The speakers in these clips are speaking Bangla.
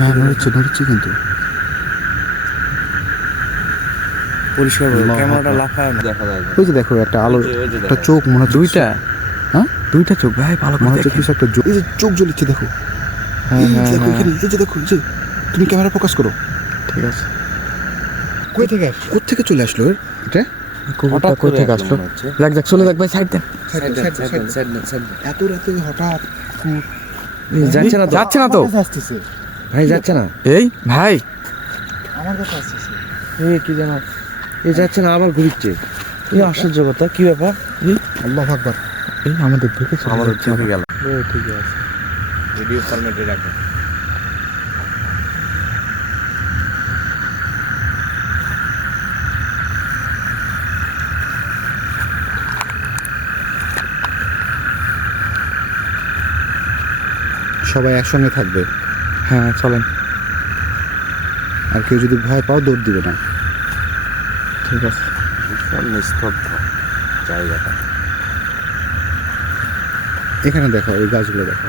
হ্যাঁ নড়ছে কিন্তু পরিষ্কার ক্যামেরাটা লাফায় না, দেখা যায়। ওই যে দেখো একটা আলো, একটা চোখ মনে হচ্ছে দুইটা, হ্যাঁ দুইটা চোখ ভাই, ভালো মনে করে হচ্ছে দেখেন। কিছু একটা এই যে চোখ জ্বলিচ্ছে দেখো। হ্যাঁ এই হ্যাঁ দেখো হ্যাঁ, এখানে, এই যে দেখো, এই যে তুমি ক্যামেরা ফোকাস করো। ঠিক আছে। কই থেকে কোত্থেকে চলে আসলো এটা? কুকুরটা কই থেকে আসলো? যাক যাক, চলে যাক ভাই, সাইড দেন। এত রাতে হঠাৎ যাচ্ছে না তো, যাচ্ছে না তো আসতেছে ভাই, যাচ্ছে না। এই ভাই, আমার কাছে আসতেছে। এই কি জানো, এই যাচ্ছে না, আবার ঘুরছে। এই আশ্চর্য কথা, কি ব্যাপার? এই আল্লাহু আকবার, এই আমাদের দেখে আমাদের চোখে গেল। ঠিক আছে, ভিডিও ফরম্যাটে রাখো। সবাই একসঙ্গে থাকবে। হ্যাঁ চলেন। আর কেউ যদি ভয় পাও দৌড় দিবে না। ঠিক আছে। নিস্তব্ধ জায়গাটা। এখানে দেখো, ওই গাছগুলো দেখো।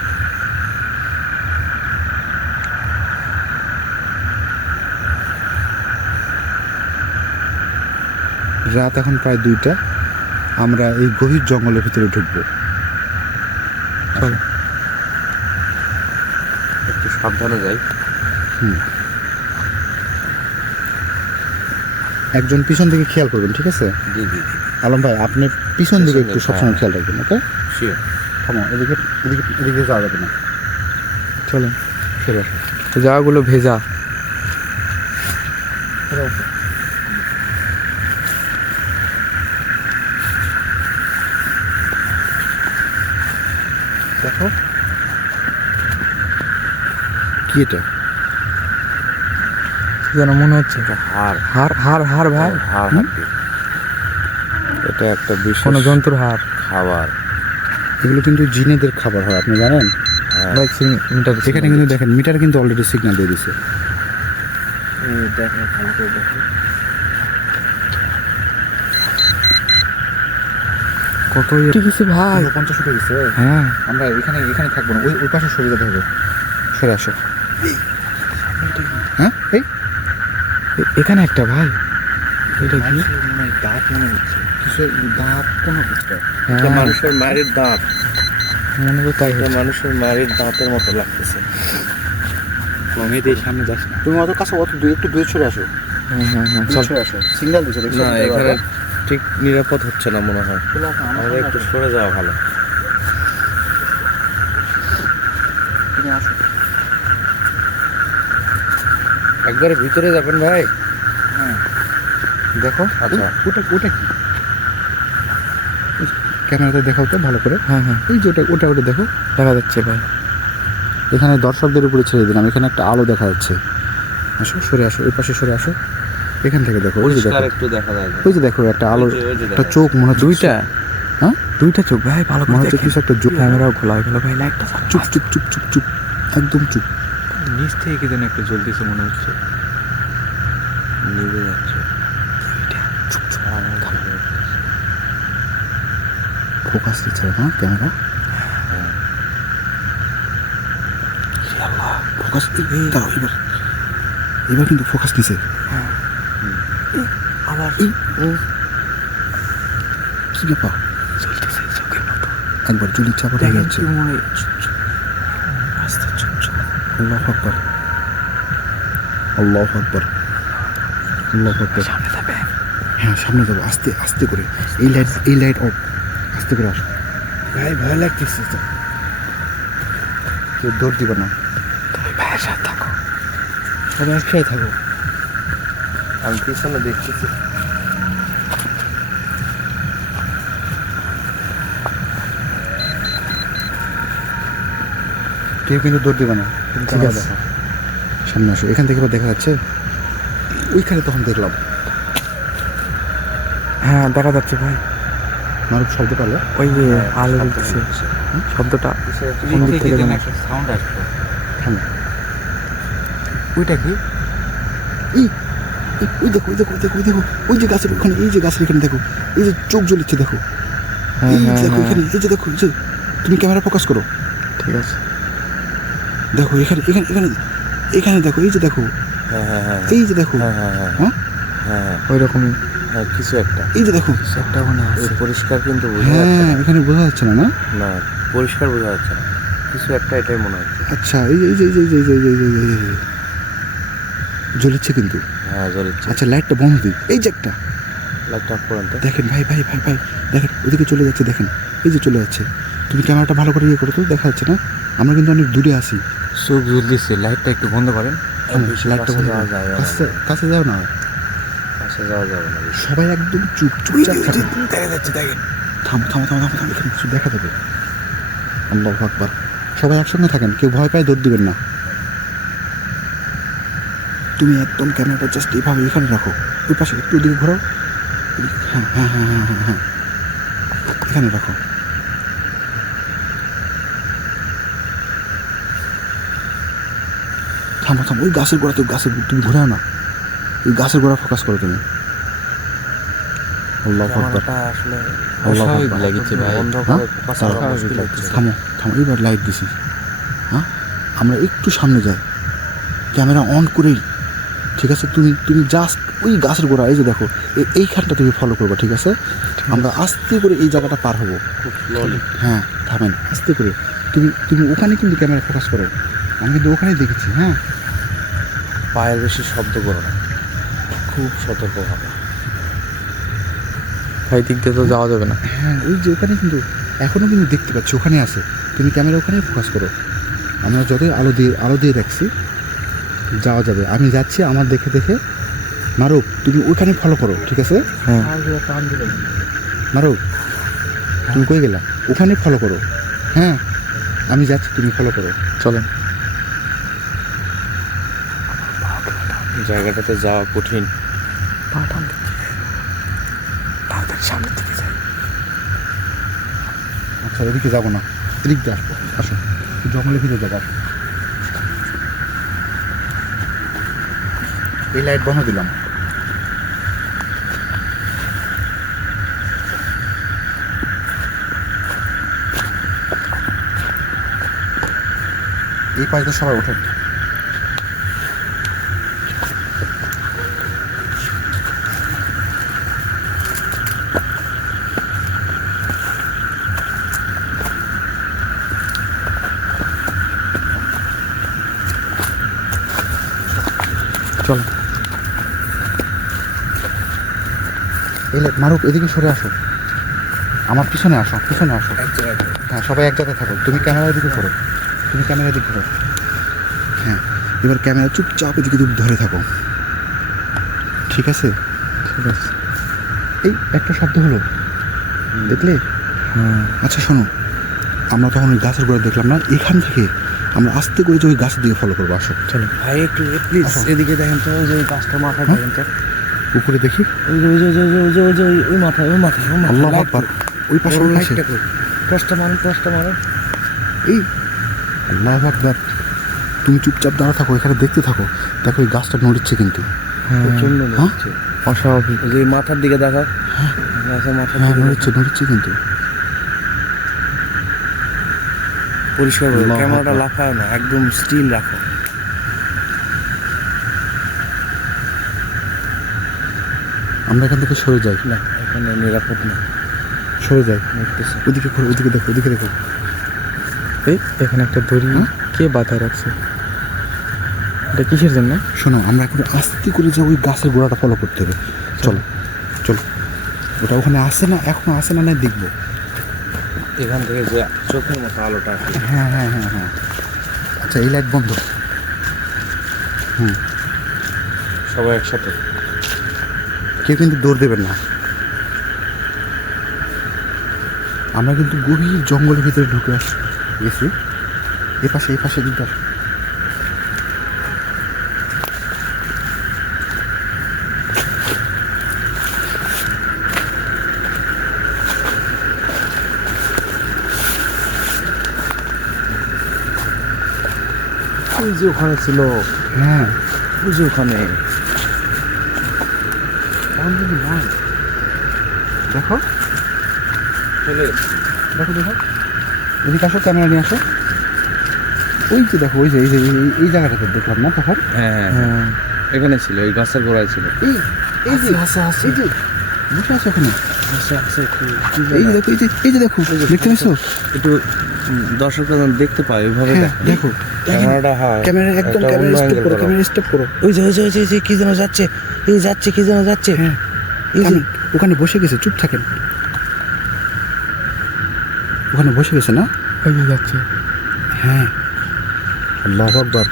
রাত এখন প্রায় 2টা। আমরা এই গভীর জঙ্গলের ভিতরে ঢুকবো। চলো। একটু সাবধানে যাই। একজন পিছন দিকে খেয়াল করবেন, ঠিক আছে? জি জি জি, আলম ভাই, আপনি পিছন দিকে একটু সবসময় খেয়াল রাখবেন, ওকে? শিওর। থামো, এদিকে এদিকে এদিকে যাওয়া যাবে না। চলেন। ফেরো আসো, জায়গাগুলো ভেজা। ফেরো আসো। দেখো কি এটা? যেন মনে হচ্ছে হাড় হার হার হার ভাই, হাড় হাড্ডি। এটা একটা বিশেষ কোনো জন্তুর হার খাবার। এগুলো কিন্তু জিনেদের খাবার হয়, আপনি জানেন? হ্যাঁ, ভাই। মিটার এখানে কিন্তু দেখেন, মিটার কিন্তু অলরেডি সিগন্যাল দিয়ে দিছে। দেখো ভালো করে দেখো। কত কিছু ভাই। 50 উঠে গেছে। হ্যাঁ, আমরা এখানে এখানে থাকবো না, ওই পাশে সরে যেতে হবে। সরে আসো। হ্যাঁ, এই এখানে একটা ভাই, এটা কি? দাঁত মনে হচ্ছে, কিছু দাঁত কোনো একটা। এটা হ্যাঁ, মানুষের মায়ের দাঁত। মনে হয় তাই। এটা মানুষের মায়ের দাঁতের মতো লাগতেছে। সামনে যাস না তুমি, অত কাছে, একটু দূরে সরে আসো। হ্যাঁ হ্যাঁ হ্যাঁ, দূরে চল। সরে আসো, সিগন্যাল দিছে দেখছো? না, এখানে ঠিক নিরাপদ হচ্ছে না মনে হয়। আমাদের একটু সরে যাওয়া ভালো। তুমি আসো। একবারে ভিতরে যাবেন ভাই। হ্যাঁ দেখো। আচ্ছা। ওটা ওটা কি? ক্যামেরাতে দেখাও তো ভালো করে। হ্যাঁ হ্যাঁ, এই যে ওটা ওটা ওটা দেখো, দেখা যাচ্ছে ভাই। এখানে দর্শকদের উপরে ছেড়ে দিলাম, এখানে একটা আলো দেখা যাচ্ছে। আসো, সরে আসো, ওই পাশে সরে আসো। এখান থেকে দেখো, ওই যে দেখো, পরিষ্কার একটু দেখা যায়। ওই যে দেখো একটা আলো, ওই যে একটা দেখা চোখ মনে হচ্ছে। দুইটা, হ্যাঁ দুইটা চোখ ভাই, ভালো মনে করে হচ্ছে দেখেন। কিছু একটা চোখ। ক্যামেরাও খোলা হয়ে গেল ভাই, লাইটটা চুপ চুপ চুপ চুপ চুপ, একদম চুপ। নিচ থেকে কি যেন একটা জ্বলতেছে মনে হচ্ছে। নিভে যাচ্ছে। ফোকাস দিচ্ছে না ক্যামেরা। ফোকাস দাও এবার, এবার কিন্তু ফোকাস দিছে। আবার কি ব্যাপার? জ্বলতেছে চোখের মতো। একবার যদি চাপা হয়ে যাচ্ছে। মনে আস্তে চুপ চুপ। আল্লাহু আকবার, আল্লাহু আকবার, আল্লাহু আকবার। সামনে যাবে। হ্যাঁ সামনে যাবো, আস্তে আস্তে করে। এই লাইট অফ, আস্তে করে আসো। ভাই ভয় লাগতেছে তো, কেউ দৌড় দিবে না। তুমি ভাইয়ের সাথে থাকো। সবাই একসাথে থাকো। আমি পিছনে দেখতেছি। কেউ কিন্তু দৌড় দিবে না। ঠিক আছে। দেখো সামনে আসো, এখান থেকে এবার দেখা যাচ্ছে। ওইখানে তখন দেখলাম হ্যাঁ দেখা যাচ্ছে ভাই, মারুফ শব্দ পালো। ওই যে আলো জ্বলতেছে, শব্দটা কোন দিক থেকে যেন আসে। সাউন্ড আসছে। থামো। ওইটা কি? এই ওই দেখো, ওই দেখো, ওই দেখো, ওই দেখো, ওই যে গাছের ওখানে, এই যে গাছের এখানে দেখো, এই যে চোখ জ্বলিচ্ছে দেখো। হ্যাঁ এই হ্যাঁ দেখো হ্যাঁ, এখানে, এই যে দেখো, এই যে তুমি ক্যামেরা ফোকাস করো। ঠিক আছে। দেখো এখানে এখানে এখানে এখানে দেখো, এই যে দেখো, হ্যাঁ হ্যাঁ হ্যাঁ এই যে দেখো, হ্যাঁ হ্যাঁ হ্যাঁ হ্যাঁ হ্যাঁ ওই রকমই হ্যাঁ কিছু একটা এই যে দেখো, একটা ওখানে এই আছে। পরিষ্কার কিন্তু বোঝা যাচ্ছে হ্যাঁ না। এখানে বোঝা যাচ্ছে না, না? না পরিষ্কার বোঝা যাচ্ছে না, কিছু একটা এটাই মনে হচ্ছে। আচ্ছা এই যে এই যে এই যে এই যে এই যে এই যে এই যে এই যে জ্বলিচ্ছে কিন্তু। হ্যাঁ জ্বলিচ্ছে। আচ্ছা লাইটটা বন্ধ দিই, এই যে একটা লাইটটা অফ করেন তো। দেখেন ভাই ভাই ভাই ভাই, দেখেন ওদিকে চলে যাচ্ছে, দেখেন এই যে চলে যাচ্ছে। তুমি ক্যামেরাটা ভালো করে ইয়ে করো তো, দেখা যাচ্ছে না? আমরা কিন্তু অনেক দূরে আছি। চোখ জ্বলতেছে, লাইটটা একটু বন্ধ করেন। বেশি লাইটটা কাছে বন্ধ যাওয়া করো। যাবে না। কাছে যাও না, কাছে যাওয়া যাবে না বেশি। সবাই একদম চুপচাপ থাকুন। দেখা যাচ্ছে, দেখেন, থামো থামো থামো থামো থামো, এখানে কিছু দেখা যাবে। আল্লাহু আকবার। সবাই একসঙ্গে থাকেন, কেউ ভয় পায় দৌড় দিবেন না। তুমি একদম ক্যামেরাটা জাস্ট এইভাবে এখানে রাখো, ওই পাশে একটু ওদিকে ঘোরাও। হ্যাঁ হ্যাঁ হ্যাঁ হ্যাঁ হ্যাঁ হ্যাঁ, এখানে রাখো। থামো থামো, ওই গাছের গোড়াতে, গাছের তুমি ঘোরাও না, ওই গাছের গোড়া ফোকাস করো তুমি। আল্লাহু আকবার। ক্যামেরাটা আসলে আল্লাহু অস্বাভাবিক আকবার। লাগছে ভাই। বন্ধ হ্যাঁ? করে ফোকাস দাঁড়াও, করা মুশকিল হচ্ছে। থামো থামো, এবার লাইট দিছি। হ্যাঁ আমরা একটু সামনে যাই, ক্যামেরা অন করেই, ঠিক আছে? তুমি তুমি জাস্ট ওই গাছের গোড়া, এই যে দেখো, এইখানটা তুমি ফলো করবে, ঠিক আছে? আমরা আস্তে করে এই জায়গাটা পার হবো। খুব স্লোলি। হ্যাঁ থামেন, আস্তে করে। তুমি তুমি ওখানে কিন্তু ক্যামেরা ফোকাস করো, আমি কিন্তু ওখানেই দেখেছি। হ্যাঁ পায়ের বেশি শব্দ করো না, খুব সতর্ক হবে। ভাই দিক দিয়ে তো যাওয়া যাবে না। হ্যাঁ ওই যে ওখানে কিন্তু এখনও কিন্তু দেখতে পাচ্ছি, ওখানে আছে। তুমি ক্যামেরা ওখানেই ফোকাস করো। আমরা যতই আলো দিয়ে রাখছি, যাওয়া যাবে। আমি যাচ্ছি আমার দেখে দেখে। মারুক তুমি ওখানে ফলো করো, ঠিক আছে? হ্যাঁ মারুক তুমি কই গেলা? ওখানে ফলো করো। হ্যাঁ আমি যাচ্ছি, তুমি ফলো করো। চলেন। জায়গাটাতে যাওয়া কঠিন। সামনের দিকে যাই। আচ্ছা এদিকে যাবো না, এদিক দিয়ে আসবো। আসো, জঙ্গলের ভিতরে যাবো। আসো। এই লাইট বন্ধ দিলাম। এই পাশে সবাই ওঠেন। চলেন। এই লাইট মারুক, এদিকে সরে আসো, আমার পিছনে আসো, পিছনে আসো। হ্যাঁ সবাই এক জায়গায় থাকো। তুমি ক্যামেরার দিকে করো, তুমি ক্যামেরার দিকে করো। হ্যাঁ এবার ক্যামেরা চুপচাপ এদিকে তুমি ধরে থাকো, ঠিক আছে? ঠিক আছে। এই একটা শব্দ হলো, দেখলে? হ্যাঁ আচ্ছা শোনো, আমরা তখন ওই গাছের গোড়া দেখলাম না, এখান থেকে আমরা আস্তে করে যে ওই গাছের দিকে ফলো করবো। আসো চলেন। ভাই একটু প্লিজ এদিকে দেখেন তো, ওই যে ওই গাছটার মাথায় হ্যাঁ? দেখেন তো। উপরে দেখি। ওই যে ওই যে ওই যে ওই যে ওই যে ওই মাথায় ওই মাথায় ওই মাথায় আল্লাহু লাইট আকবার, করো। ওই পাশে বড় রয়েছে। লাইটটা করো। টর্চটা মারো, টর্চটা মারো। এই আল্লাহু আকবার, তুমি চুপচাপ দাঁড়া থাকো, এখানে দেখতে থাকো। দেখো এই গাছটা নড়ছে কিন্তু। হ্যাঁ প্রচন্ড নড়ছে। অস্বাভাবিক। ওই যে এই মাথার দিকে দেখাও, গাছের মাথার হ্যাঁ দিকে নড়ছে নড়ছে কিন্তু। পরিষ্কার করো, আল্লাহু ক্যামেরাটা আকবার। লাফায় না, একদম স্টিল রাখো। আমরা এখান থেকে সরে যাই, না এখানে নিরাপদ না, সরে যাই। নড়তেছে। ওদিকে ঘোরো, ওদিকে দেখো, ওদিকে দেখো। এই এখানে একটা দড়ি হ্যাঁ? কে বাঁধায় রাখছে? এটা কিসের জন্য? শোনো, আমরা এখন আস্তে করে যে ওই গাছের গোড়াটা ফলো করতে হবে। চলো চলো, ওটা ওখানে আসে না, এখনো আসে না, না দেখবো। এখান থেকে যে চোখের মতো আলোটা আসে। হ্যাঁ হ্যাঁ হ্যাঁ হ্যাঁ। আচ্ছা এই লাইট বন্ধ। সবাই একসাথে। কেউ কিন্তু দৌড় দেবেন না। আমরা কিন্তু গভীর জঙ্গলের ভিতরে ঢুকে গেছি। এ পাশে কিন্তু আসো। ওই যে ওখানে ছিল, হ্যাঁ ওই যে ওখানে। এখন কিন্তু নাই। দেখো চলে দেখো দেখো, এদিকে আসো, ক্যামেরা নিয়ে আসো। ওই যে দেখো ওই যে এই জায়গাটাতে দেখলাম না তখন। হ্যাঁ হ্যাঁ এখানে ছিল, এই গাছের গোড়ায় ছিল। এই যে আছে আছে এই যে বসে আছে ওখানে। আছে আছে এই যে দেখো এই যে দেখো দেখতে পাইছো? একটু দর্শকরা যেন দেখতে পায় ওইভাবে হ্যাঁ দেখো ক্যামেরাটা। হ্যাঁ ক্যামেরা একদম একটা ক্যামেরা অন্য স্টপ angle করো, করো। ক্যামেরা স্টপ করো। ওই যে ওই যে ওই যে ওই যে কি যেন যাচ্ছে, এই যাচ্ছে কি যেন যাচ্ছে। হ্যাঁ এই যে আমি- ওখানে বসে গেছে, চুপ থাকেন। ওখানে বসে গেছে না? ওই যে যাচ্ছে। হ্যাঁ আল্লাহু আকবার,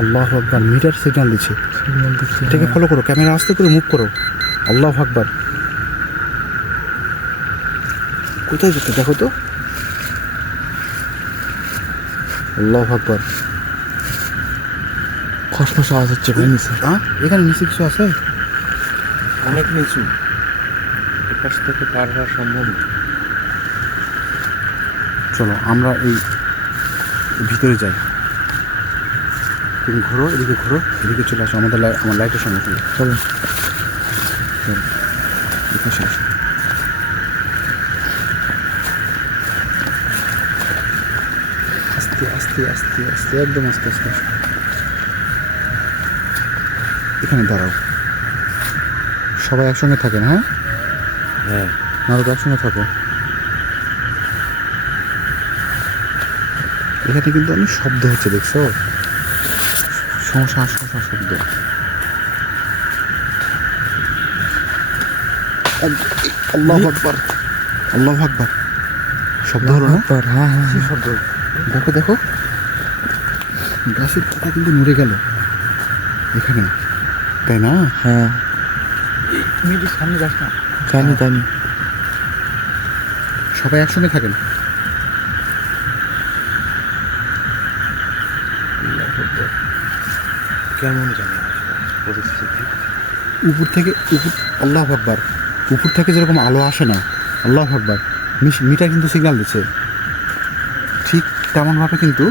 আল্লাহু আকবার, মিটার সিগন্যাল দিচ্ছে। সিগন্যাল দিচ্ছে। এটাকে ফলো করো, ক্যামেরা আস্তে করে মুভ করো। আল্লাহু আকবার, কোথায় যাচ্ছে দেখো তো। আল্লাহু আকবার। খসখস আওয়াজ হচ্ছে ভাই নিচে। হ্যাঁ এখানে নিচে কিছু আছে? অনেক নিচু, এপাশ থেকে পার হওয়া সম্ভব না। চলো আমরা এই ভিতরে যাই। তুমি ঘোরো, এদিকে ঘোরো, এদিকে চলে আসো। আমার লাইটের সামনে চলে চলো এপাশে আসো। আস্তে আস্তে আস্তে আস্তে একদম আস্তে আস্তে আসো। এখানে দাঁড়াও, সবাই একসঙ্গে থাকেন। হ্যাঁ হ্যাঁ নারদ একসঙ্গে থাকো। এখানে কিন্তু অনেক শব্দ হচ্ছে, দেখছো? শব্দ। আল্লাহু আকবার, আল্লাহু আকবার, শব্দ হলো না? হ্যাঁ হ্যাঁ কি শব্দ? দেখো দেখো, গাছের পাতা কিন্তু নড়ে গেল এখানে, তাই না? হ্যাঁ তুমি একটু সামনে যাস না। জানি জানি। সবাই একসঙ্গে থাকেন। কেমন জানি পরিস্থিতি। উপর থেকে আল্লাহু আকবার, উপর থেকে যেরকম আলো আসে না, আল্লাহু আকবার, মিটার কিন্তু সিগন্যাল দিচ্ছে, ঠিক তেমনভাবে কিন্তু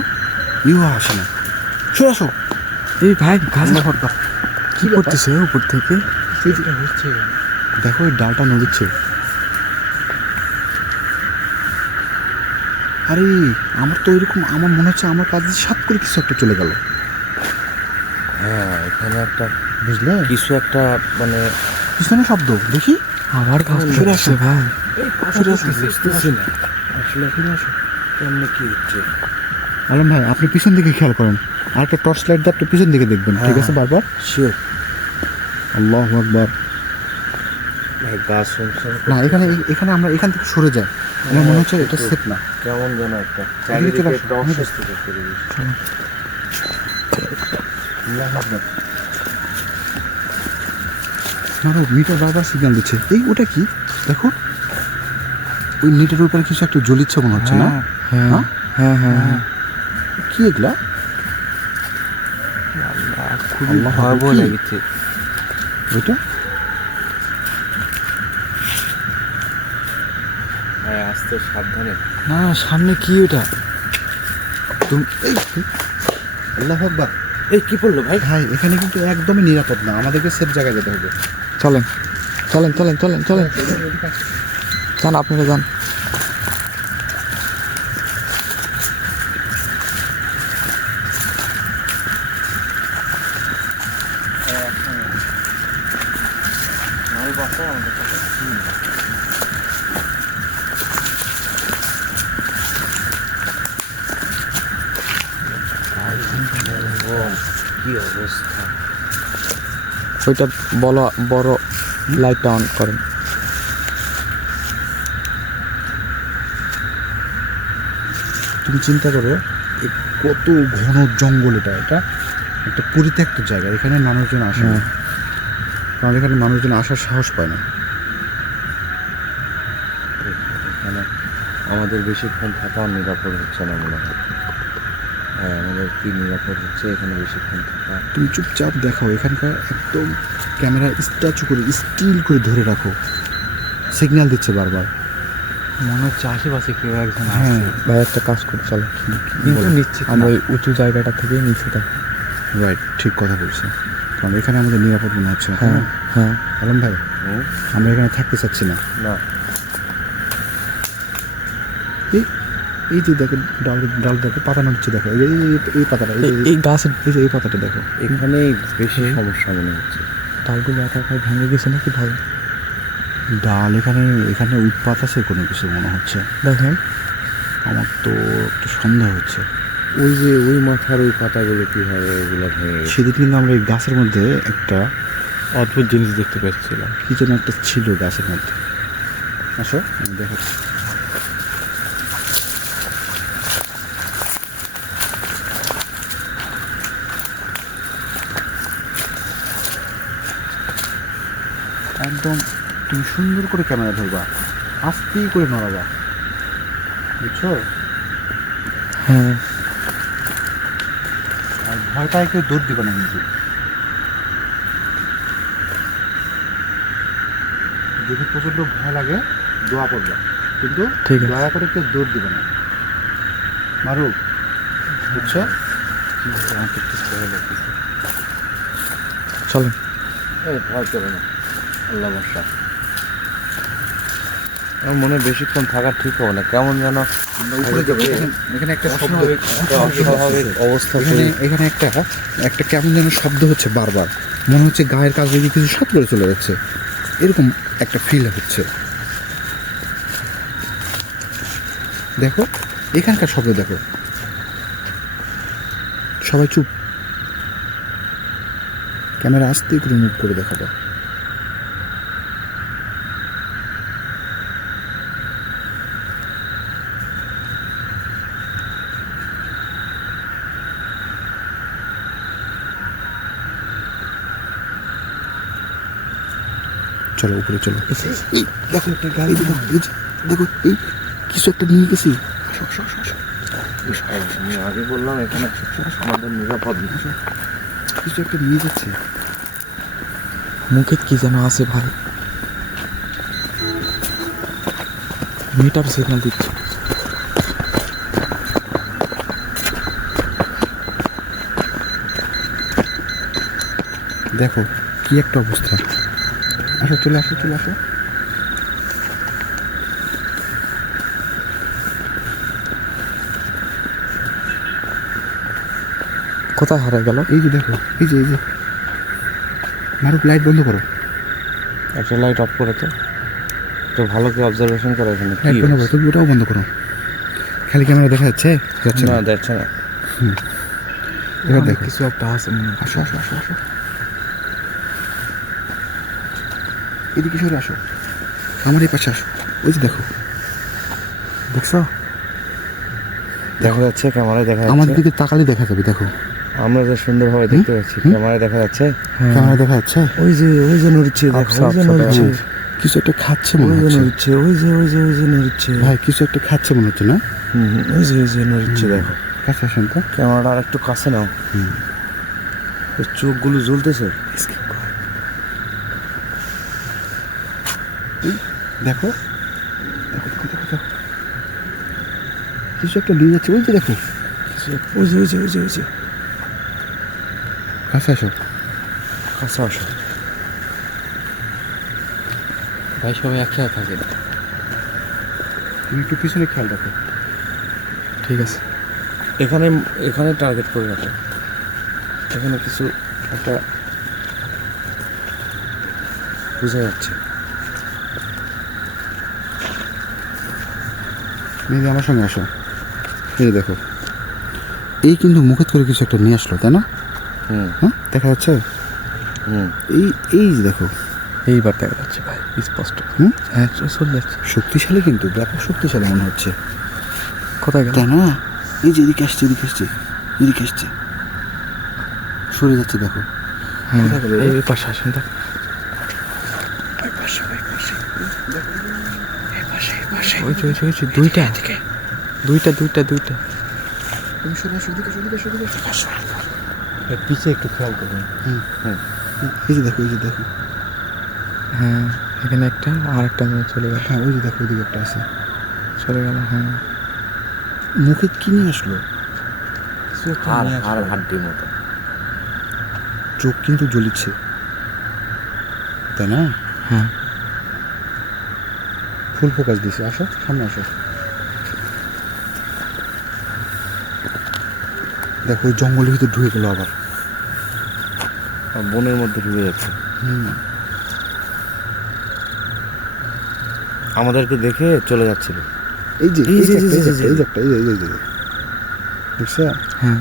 আসে না। সরে আসো। এই ভাই গাছ আল্লাহু আকবার, কি করতেছে উপর থেকে? দেখো ওই ডালটা নড়ছে। আরে আমার তো ওইরকম, আমার মনে হচ্ছে আমার কাছে সাত করে কিছু একটা চলে গেল, হ্যাঁ এখানে একটা বুঝলে? কিছু একটা মানে পিছনে শব্দ দেখি। আবার গাছ ফিরে করতেছে আসো। ভাই। বুঝতেছি না আসলে কেমনে কি হচ্ছে। আলম ভাই আপনি পিছন দিকে খেয়াল করেন, আর একটা টর্চ লাইট দিয়ে আপনি পিছন দিকে দেখবেন, ঠিক আছে? বারবার শিওর আল্লাহু আকবার। ভাই গাছ শুনছেন না এখানে এখানে আমরা এখান থেকে সরে যাই, আমার মনে হচ্ছে এটা সেফ না। কেমন যেন একটা এদিকে চলে চারিদিকে আসো। একটা অস্বস্তিকর পরিবেশ। আল্লাহু আকবার। না মিটার বারবার সিগন্যাল দিচ্ছে। এই ওটা কি দেখো, ওই মিটারের উপরে কিছু একটা জ্বলিচ্ছে মনে হচ্ছে না? হ্যাঁ হ্যাঁ? হ্যাঁ হ্যাঁ হ্যাঁ। কি এগুলা? খুবই আল্লাহ ভয়াবহ কি? লাগছে। ওইটা ভাই আস্তে সাবধানে। না সামনে কি ওটা? আল্লাহু আকবার। এই কি পড়লো ভাই? ভাই এখানে কিন্তু একদমই নিরাপদ না, আমাদেরকে সেফ জায়গায় যেতে হবে। চলেন চলেন চলেন চলেন চলেন, যান আপনারা যান। কি অবস্থা। ওইটা বড় বড় লাইটটা অন করেন। তুমি চিন্তা করো এ কত ঘন জঙ্গল, এটা এটা একটা পরিত্যক্ত জায়গা, এখানে মানুষজন আসে না, কারণ এখানে মানুষজন আসার সাহস পায় না। এখানে আমাদের বেশিক্ষণ থাকাও নিরাপদ হচ্ছে না মনে হয়। হ্যাঁ আমাদের কি নিরাপদ হচ্ছে এখানে বেশিক্ষণ থাকা? তুমি চুপচাপ দেখো, এখানকার একদম ক্যামেরা স্ট্যাচু করে স্টিল করে ধরে রাখো, সিগন্যাল দিচ্ছে বারবার। মনে হচ্ছে আশেপাশে কেউ একজন হ্যাঁ ভাই একটা কাজ করে চলো, বলো। আমরা ওই উঁচু জায়গাটা থেকে নিচে থাকি। রাইট, ঠিক কথা বলছে, কারণ এখানে আমাদের নিরাপদ মনে হচ্ছে না। হ্যাঁ হ্যাঁ। আলম ভাই হুম? আমরা এখানে থাকতে চাচ্ছি না। না এই যে দেখো ডাল ডাল দেখো পাতা নড়ছে দেখো এই পাতাটা এই গাছের এই পাতাটা দেখো। এখানে বেশি সমস্যা মনে হচ্ছে। ডালগুলো একা একা ভেঙে গেছে নাকি ভাই? ডাল এখানে এখানে উৎপাত আছে কোনো কিছু মনে হচ্ছে। দেখেন আমার তো একটু সন্দেহ হচ্ছে। ওই যে ওই মাথার ওই পাতাগুলো কীভাবে ওইগুলো ভেঙে গেছে। সেদিন কিন্তু আমরা এই গাছের মধ্যে একটা অদ্ভুত জিনিস দেখতে পাচ্ছিলাম। কি যেন একটা ছিল গাছের মধ্যে। আসো আমি দেখাচ্ছি। একদম তুমি সুন্দর করে ক্যামেরা ধরবা, আস্তেই করে নড়াবা, বুঝছো? হ্যাঁ আর ভয় পায় কেউ দৌড় দিবে না কিন্তু। যদি প্রচণ্ড ভয় লাগে দোয়া করবা, কিন্তু ঠিক আছে। দয়া করে কেউ দৌড় দিবে না, মারুক, বুঝছো? আমাকে একটু ভয় লাগতেছে। চলেন। ভয় করে না, আল্লাহ ভরসা। আমার মনে হয় বেশিক্ষণ থাকা ঠিক হবে না, কেমন যেন উপরে যাবো। এখানে একটা শব্দ, অস্বাভাবিক অবস্থা। এখানে একটা কেমন যেন শব্দ হচ্ছে বারবার, মনে হচ্ছে গায়ের কাজ লেগে কিছু শব্দ করে চলে যাচ্ছে, এরকম একটা ফিল হচ্ছে। দেখো এখানকার শব্দ দেখো। সবাই চুপ, ক্যামেরা আস্তে করে মুভ করে দেখাবো। চলো উপরে চলো। এই দেখো একটা গাড়ি, দেখো এই যে, দেখো এই কিছু একটা নিয়ে গেছি। আসো আসো আসো আসো। আমি আগে বললাম এখানে আমাদের নিরাপদ না। কিছু একটা নিয়ে যাচ্ছে। মুখে কি যেন আছে ভাই, মিটার সিগন্যাল দিচ্ছে। দেখো কি একটা অবস্থা। আসো চলে আসো চলে আসো। কোথায় হারিয়ে গেল? এই যে দেখো, এই যে মারুফ লাইট বন্ধ করো, একটা লাইট অফ করে তো একটু ভালো করে অবজারভেশন করো এখানে কি লাইট বন্ধ করো, তুমি ওটাও বন্ধ করো। খালি ক্যামেরা দেখা যাচ্ছে, যাচ্ছে না না। দেখছে না। এবার দেখো, কিছু একটা আছে মনে হয়। আসো আসো আসো আসো, এদিকে সরে আসো, আমার এই পাশে আসো। ওই যে দেখো, দেখছো? দেখা যাচ্ছে, ক্যামেরায় দেখা আমাদের যাচ্ছে। দিকে তাকালে দেখা যাবে। দেখো আমরা যে সুন্দরভাবে দেখতে পাচ্ছি, ক্যামেরায় দেখা যাচ্ছে। ক্যামেরা দেখা যাচ্ছে। ওই যে নড়ছে, দেখো আচ্ছা, ওই যে আচ্ছা, নড়ছে, কিছু একটা খাচ্ছে মনে ওই যে হচ্ছে। নড়ছে, ওই যে নড়ছে ভাই কিছু একটা খাচ্ছে মনে হচ্ছে না? ওই যে নড়ছে। দেখো কাছে আসেন তো। ক্যামেরাটা আর একটু কাছে নাও। ওর চোখগুলো জ্বলতেছে। দেখো দেখো দেখো দেখো দেখো, কিছু একটা নিয়ে যাচ্ছে। ওই যে দেখো, ওই যে কাছে আসো। কাছে আসো। ভাই সবাই একসাথে থাকে। তুমি একটু পিছনে খেয়াল রাখো। ঠিক আছে। এখানে এখানে টার্গেট করে রাখো। এখানে কিছু একটা বোঝা যাচ্ছে। মেয়েদি আমার সঙ্গে আসো। এই দেখো, এই কিন্তু মুখের করে কিছু একটা নিয়ে আসলো, তাই না? হ্যাঁ দেখা যাচ্ছে। এই যে দেখো, এইবার দেখা যাচ্ছে ভাই স্পষ্ট। হ্যাঁ চলে যাচ্ছে। শক্তিশালী, কিন্তু ব্যাপক শক্তিশালী মনে হচ্ছে, কোথায় গেল? তাই না? এই যে এদিকে আসছে, এদিকে আসছে, এদিকে আসছে, সরে যাচ্ছে। দেখো হ্যাঁ কোথায় গেল? এই পাশে আসেন তো। ওই যে দুইটা। তুমি সরে আসো, এদিকে আসো, এদিকে আসো, এদিকে আসো। পিছে একটু খেয়াল করুন। এই যে দেখো, এই যে দেখো, হ্যাঁ এখানে একটা আর একটা মেয়ে চলে গেল। হ্যাঁ ওই যে দেখো, ওইদিকে একটা আছে, চলে গেল। হ্যাঁ মুখে কি নিয়ে আসলো? আর হাড্ডির মতো। চোখ কিন্তু জ্বলিচ্ছে, তাই না? হ্যাঁ ফুল ফোকাস দিছে। আসো সামনে আসো। দেখো ওই জঙ্গলের ভিতরে ঢুকে গেল আবার। আর বনের মধ্যে ঢুকে যাচ্ছে। আমাদেরকে দেখে চলে যাচ্ছিল। এই যে এই যে, এই যে, এই যে, এই যে, এই যে একটা, এই যে, এই যে, দেখছো? হ্যাঁ,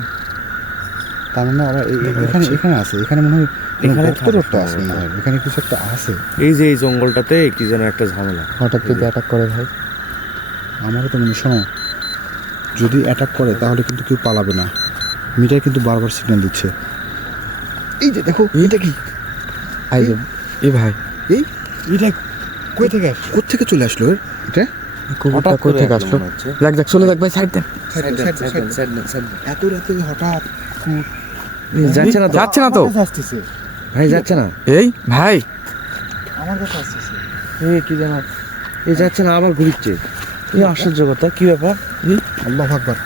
তার মানে ওরা এখানে আছে, এখানে মনে হয় এখানে গর্তের একটা থাকে আছে মনে হয়, এখানে কিছু একটা আছে। এই যে এই জঙ্গলটাতে কি যেন একটা ঝামেলা। হঠাৎ যদি অ্যাটাক করে ভাই, আমারও তো মনে শোনো, যদি অ্যাটাক করে তাহলে কিন্তু কেউ পালাবে না। মিটার কিন্তু বারবার সিগন্যাল দিচ্ছে। এই যে দেখো, এটা কি? এই যে এই ভাই এটা কই থেকে আসলো? কোত্থেকে চলে আসলো এটা? কুকুরটা কই থেকে আসলো? দেখ দেখ, চলে দেখ ভাই, সাইড দেন। এত রাতে হঠাৎ যাচ্ছে না তো, যাচ্ছে না তো আসতেছে, ভাই যাচ্ছে না। এই ভাই, আমার কাছে আসতেছে। এই কি যেন, এই যাচ্ছে না, আবার ঘুরছে। এই আশ্চর্য কথা, কি ব্যাপার? এই আল্লাহু আকবার,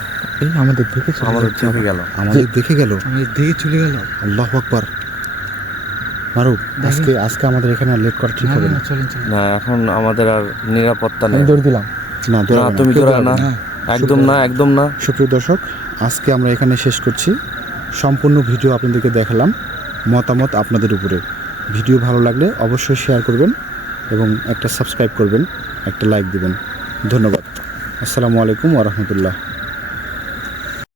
এই আমাদের দেখে চলে আমাদের যাচ্ছে থেকে গেল। আমাদের দেখে গেল। আমাদের দেখে চলে গেল। আল্লাহু আকবার। মারুফ, আজকে আমাদের এখানে লেট করা ঠিক হবে না। চলেন চলেন, না, এখন আমাদের আর নিরাপত্তা আমি নেই। দৌড় দিলাম। না না, দৌড়াবে তুমি কেউ দৌড়াও দৌড়াবে না, একদম না, একদম না। সুপ্রিয় দর্শক, আজকে আমরা এখানে শেষ করছি। সম্পূর্ণ ভিডিও আপনাদেরকে দেখালাম, মতামত আপনাদের উপরে। ভিডিও ভালো লাগলে অবশ্যই শেয়ার করবেন এবং একটা সাবস্ক্রাইব করবেন, একটা লাইক দিবেন। ধন্যবাদ। আসসালামু আলাইকুম ওয়া রাহমাতুল্লাহ।